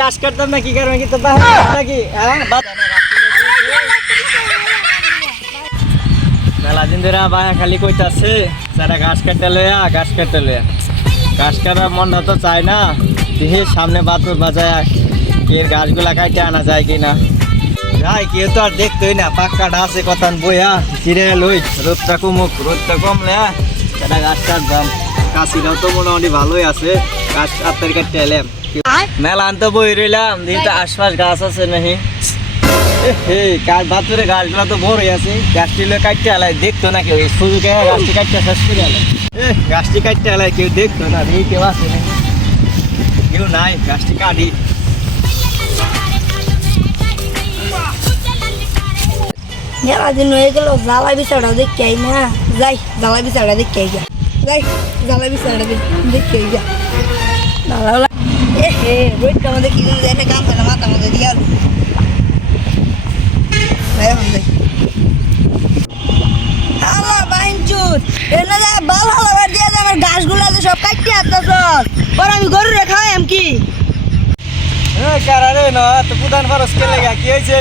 গাছ কাটতাম না কি কারণে কি তো বাহির নাকি মেলা দিন ধরে বায়া খালি কইতাছে যারা গাছ কাটতে লইয়া গাছ কাটতে লইয়া গাছ কাটার মনটা তো চায় না দেখি সামনে বাতুর বাজায় এর গাছগুলা কাটতে আনা যায় কিনা যাই কেউ তো আর দেখতোই না পাক্কাটা আছে কথান বইয়া চিরে লই রোদটা কমলে এটা গাছ কাটতাম কাশিটাও তো মোটামুটি ভালোই আছে গাছ আত্মার কাটতে এলাম মেলা আনতে বই রইলাম দেখি তো আশপাশ গাছ আছে নাকি কাজ বাতুরে গাছগুলো তো বড় হয়ে আছে গাছটি কাটতে আলাই দেখতো না কেউ সুযোগে গাছটি কাটতে শেষ করে আলাই গাছটি কাটতে আলাই কেউ দেখতো না দেখি কেউ আছে নাকি কেউ নাই গাছটি কাটি মেলা দিন হয়ে গেল জ্বালা বিচারটা দেখে আই না যাই জ্বালা বিচারটা দেখে আই যাই জ্বালা বিচারটা দেখে আই যা দাদা হে রোদটা মধ্যে কি একটা গান করে মাথা মধ্যে দিয়ে গাছগুলো সব কাটতে আসতেছ পর আমি গরু রেখা এম কি প্রধান খরচ কে লেগা কি হয়েছে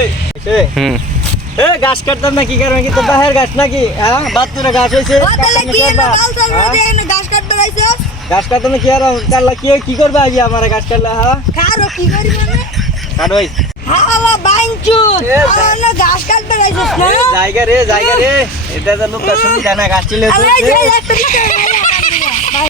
গাছ কাটতাম না কি কারণে কি তো বাহির গাছ নাকি বাতুরে গাছ হয়েছে গাছ কাটতে রাইছ গাছ কাটতাম না কি আর কাটলা কি করবে আজ আমার গাছ কাটলা কারো কি করি মানে কারোই হালা বাইনচুত না গাছ কাটতে রাইছ না জায়গা রে এটা তো লোকটা শুনি না গাছ চিলে